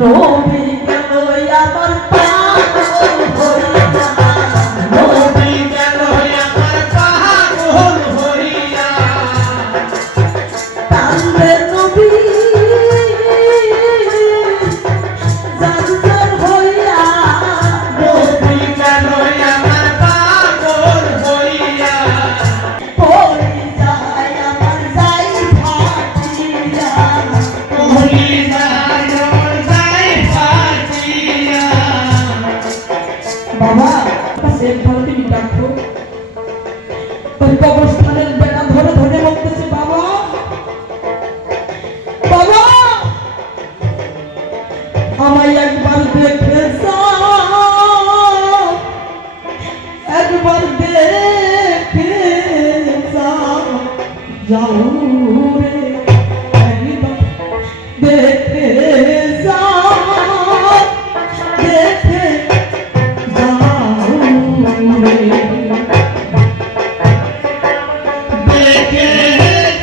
নবী গেল আমার পাগল হইয়া, নবী গেল আমার পাগল হইয়া, কান্দে নবী জানজার হইয়া, নবী গেল আমার পাগল হইয়া, পড়ে যায় আমার যাই ফাটিয়া, পড়ে যায় আমার যাই ফাটিয়া। বাবা সে ভারতে ডাকো ওই কবরস্থানের বেড়া ধরে ধরে বলতেছে বাবা বাবা আমায় একবার দেখে যাও, একবার দেখে যাও, যাও রে একবার দেখে যাও, দেখে যাও রে। দেখে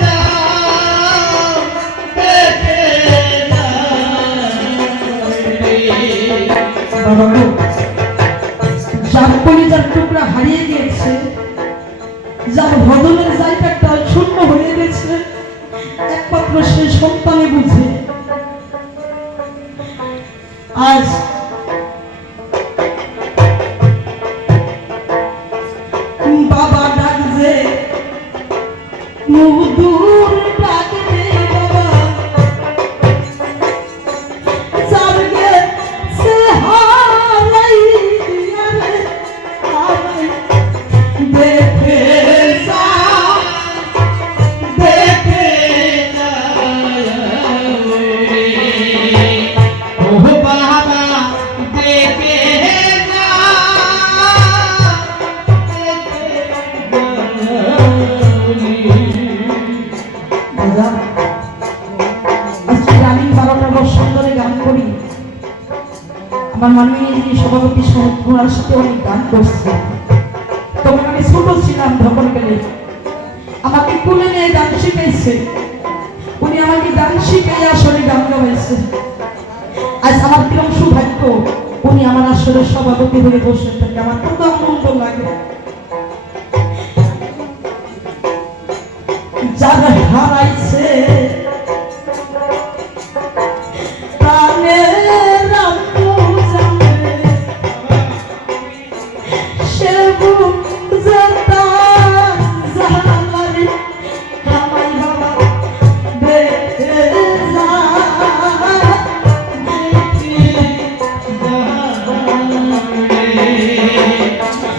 যাও, দেখে যাও রে। বাবা গো, যার কলিজার টুকরা হারিয়ে গিয়েছে, যার বদলের জায়গাটা শূন্য হয়ে গেছে, একমাত্র সে সন্তানই বুঝে। আজ বাবা ডাকছে মধুর ডাকছে বাবা, যারগে সে হারাইয়া রে আমায় দেখে যাও, দেখে ও বাবা দেখে যাও, দাদা আজকে আমি 12টা বছর ধরে গান করি। আমার মাননীয় সভাপতি ওনার সাথে অনেক গান করছে। তখন আমি ছোট ছিলাম, ধপন গেলে আমাকে তুলে নিয়ে গান শিখাইছে। উনি আমাকে গান শিখাই আসলে গান গাইছে। আজ আমার কিরম সৌভাগ্য, উনি আমার আসলে সভাপতি হয়ে বসে থাকে। আমার খুব